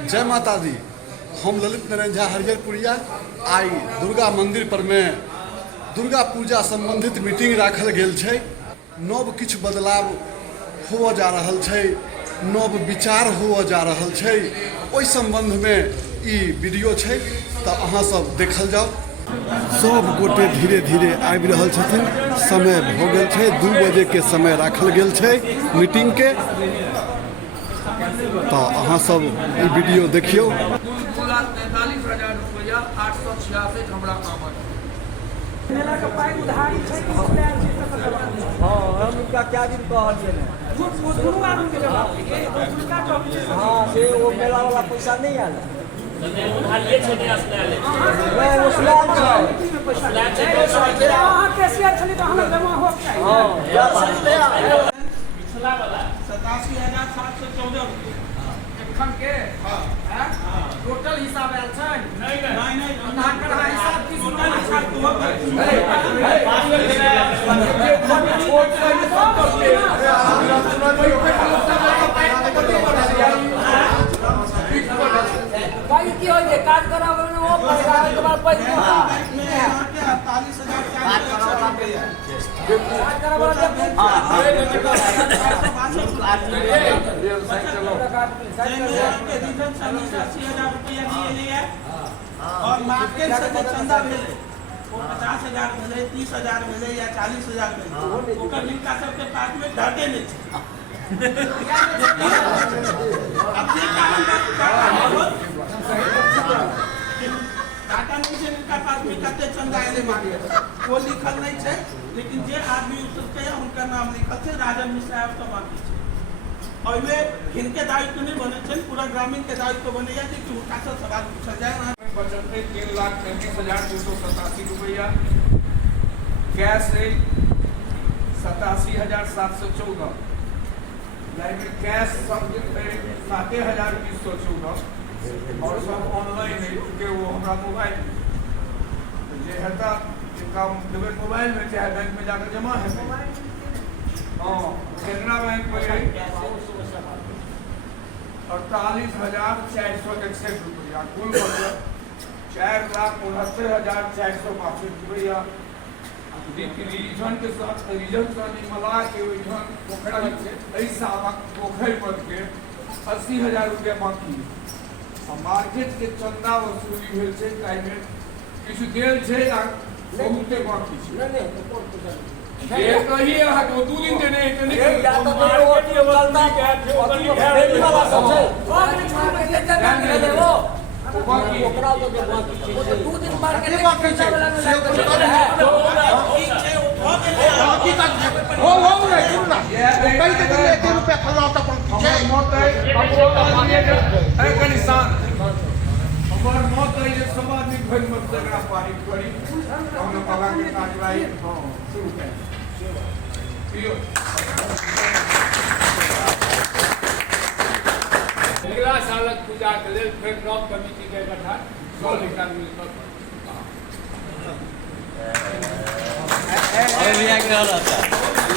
जय माता दी। हम ललित नारायण झा हरिहरपुरिया आई दुर्गा मंदिर पर में दुर्गा पूजा संबंधित मीटिंग राखल गेल छै। नव किछु बदलाव हुआ जा रहल छै, नव विचार हुआ जा रहल छै, ओहि संबंध में ई वीडियो छै, तो अहाँ सब देखल जाओ। सब गोटे धीरे धीरे आबि रहल छथिन। समय हो गेल छै, 2 बजे के समय राखल गेल छै मीटिंग के, तो अहाँ सब ई वीडियो देखियो। 2,43,000 रुपया 866 हमरा आमद। मेला का पाई उधारी छै कि स्लैब छै तक जवाब। हां हम उनका क्या दिन कहलिए ने दुनू आदमी के जवाब दिए उनका टॉप छै। हां से वो मेला वाला पैसा नहीं आला उधारिए छै ने स्लैब मैं वो स्लैब छै स्लैब छै अहाँ कैशियर छली तो हमरा जमा हो चाहिए। हां क्या बात है पिछला वाला 87,714 रुपया एखन के। हां टोटल हिसाब आयल छै। नहीं आधार कार्ड हिसाब की सुनना हिसाब तो हो भाई की हो जे काज करावे ने वो पैसा के बाद पैसा 48,000 काज करावे जब और मार्केट से जो चंदा मिले वो 50,000 मिले, 30,000 मिले या 40,000 मिले, ओकर लिंका सबके पास में डाटे नहीं छे। अब जे कारण डाटा नहीं छे लिंका पास में कते चंदा एले मार्केट वो लिखल नहीं छे, लेकिन जे आदमी उसके उनका नाम लिखल छे राजन मिश्रा तो बाकी छे। और में किनके दायित्व नहीं बने छे, पूरा ग्रामीण के दायित्व बने या कि उनका सब सवाल पूछा जाए ना। बचत में 3,35,287 रुपया, cash rate 87,714, live cash subject है 7,214 और सब ऑनलाइन है क्योंकि वो हमारा मोबाइल जे हेता काम देवे मोबाइल में चाहे बैंक में जाकर जमा है। हाँ केनरा बैंक में 48,461 रुपया, कुल मतलब 4,69,462 रुपया। रीजन के साथ रीजन मिला के पोखरा ऐसा पोखर पद के 80,000 रुपया बाकी। मार्केट के चंदा वसूली भेल छै, काइमे किछु देल छै आ बहुते बाकी छै। ये कहिए अहाँ के 2 दिन देने है तो नहीं या तो मार्केट के चलता के ओकरी फेरी वाला सब छै बाकी ओकरा तो के बाकी छै 2 दिन मार्केट में बाकी छै वाला में हो रे सुनना कई के दिन 1 रुपया खला त पर हमर मत है है निशान हमर मत है जे सब आदमी भइल मत जगह पानी करी हम पाला के कार्यवाही हां शुरू कर दियो। अगला सालक पूजा के लेल फेर नव कमिटी के गठन 100 निकाल मिलकर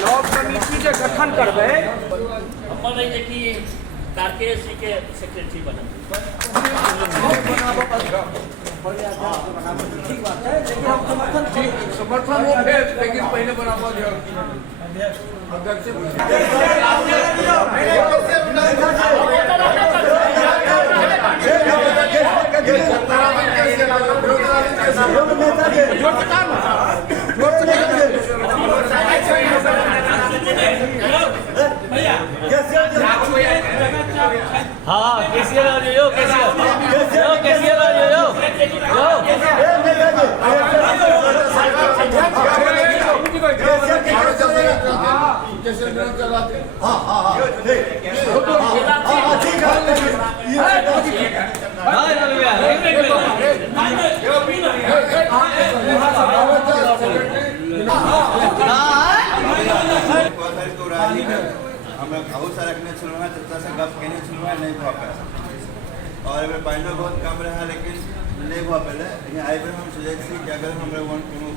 नव कमिटी के गठन करबे। हमर रही है कि कारकेश जी के सेक्रेटरी बनल। ठीक बात है, लेकिन हम समर्थन वो भेल लेकिन पहले बनाबो दियो अध्यक्ष हां कैशियर आ जाओ कैशियर आ जाओ बहुत सारा कने छुलवा तत्ता से गप केने छुलवा नहीं भा पाए और एबे पाइनो बहुत कम रहा, लेकिन नहीं भा पाले। यहाँ आए हम सोचे छी कि अगर हमरा वन कोनो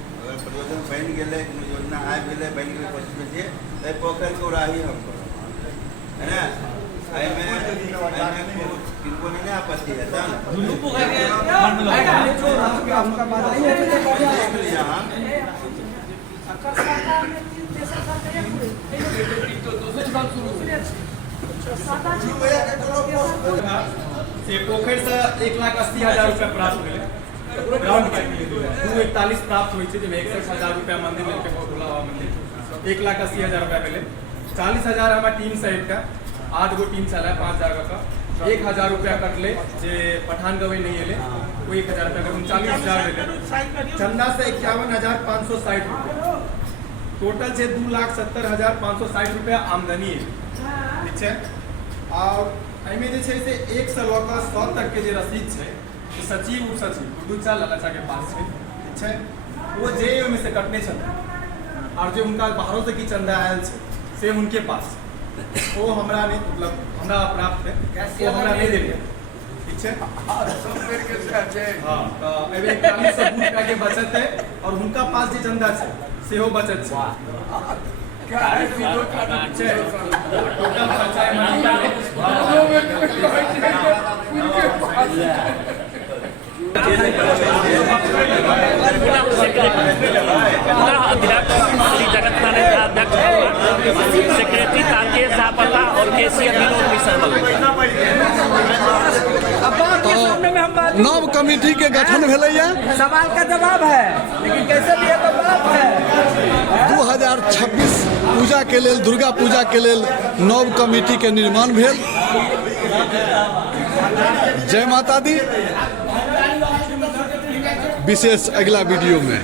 परिवर्तन बन गेले, कोनो योजना आ गेले बन गेले कोशिश में जे पोखर को राही हम है ना। आई में किनको नहीं आपत्ति है था ना दुनू पोखर के यहाँ तो दूसरे साल शुरू हुई से पोखर से 1,80,000 रुपया प्राप्त हुए ग्राउंड के लिए 241 प्राप्त हुई थी जब 61,000 रुपया मंदिर लेके खुला हुआ मंदिर 1,80,000 रुपया मिले 40,000 हमारा टीम साइड का 8 गो टीम चला है 5,000 का 1,000 रुपया कटले जे पठान गवे नहीं है वो 1,000 रुपया कर 40,000 मिले चंदा से 51,560 रुपया टोटल से 2,70,560 रुपया आमदनी है ठीक है और एहिमे जे छै से 1 से लऽ 100 तक के जे रसीद छै सचिव उप सचिव दू चार लालचा के पास छै ठीक है वो जे ओहिमे से कटने छथिन और जो उनका बाहरों से की चंदा आयल छै से उनके पास वो हमरा नहीं मतलब हमरा प्राप्त है वो हमरा नहीं देलिए ठीक है हाँ तो एहिमे 41 रुपया के बचत है और उनका पास जे चंदा छै सेहो बचत छै टोटल खर्चा अध्यक्ष श्री जगत नारायण अध्यक्ष सेक्रेटरी तारकेश झापता और केसीआर विनोद मिश्रा नव कमिटी के गठन भेलैया सवाल का जवाब है लेकिन कैसे भी तो बात है 2026 पूजा के लेल दुर्गा पूजा के लेल नव कमिटी के निर्माण भेल। जय माता दी। विशेष अगला वीडियो में